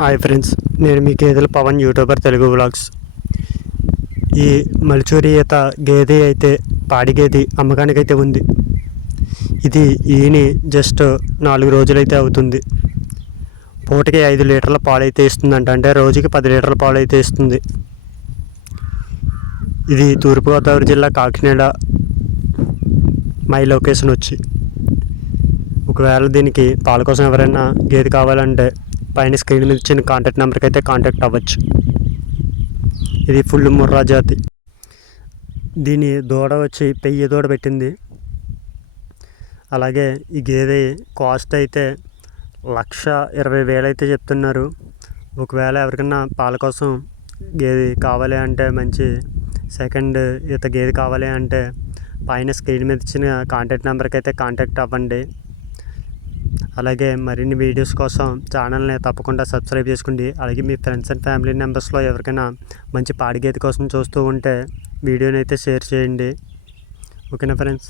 Hi friends నేను మీ గేదెల Pawan YouTuber Telugu vlogs ఈ మల్చూరి ఈత గేదె అయితే పాడి గేది అమ్మకానికైతే ఉంది. ఇది ఈని జస్ట్ నాలుగు రోజులైతే అవుతుంది. పూటకి ఐదు లీటర్ల పాలు అయితే ఇస్తుందంట అంటే రోజుకి పది లీటర్ల పాలు అయితే ఇస్తుంది. ఇది తూర్పుగోదావరి జిల్లా కాకినాడ మై లొకేషన్ వచ్చి. ఒకవేళ దీనికి పాల కోసం ఎవరైనా గేదె కావాలంటే పైన స్క్రీన్ మీద ఇచ్చిన కాంటాక్ట్ నెంబర్కి అయితే కాంటాక్ట్ అవ్వచ్చు. ఇది ఫుల్ ముర్రా జాతి. దీని దూడ వచ్చి పెయ్యి దూడ పెట్టింది. అలాగే ఈ గేదె కాస్ట్ అయితే లక్ష ఇరవై వేలు అయితే చెప్తున్నారు. ఒకవేళ ఎవరికైనా పాల కోసం గేదె కావాలి అంటే మంచి సెకండ్ ఈత గేదె కావాలి అంటే పైన స్క్రీన్ మీద ఇచ్చిన కాంటాక్ట్ నెంబర్కి అయితే కాంటాక్ట్ అవ్వండి. అలాగే మరిన్ని వీడియోస్ కోసం ఛానల్ని తప్పకుండా సబ్స్క్రైబ్ చేసుకోండి. అలాగే మీ ఫ్రెండ్స్ అండ్ ఫ్యామిలీ మెంబర్స్లో ఎవరికైనా మంచి పాడిగేది కోసం చూస్తూ ఉంటే వీడియోని అయితే షేర్ చేయండి. ఓకేనా ఫ్రెండ్స్?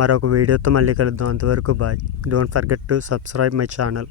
మరొక వీడియోతో మళ్ళీ కలుద్దాం. అంతవరకు bye. Don't forget to subscribe my channel.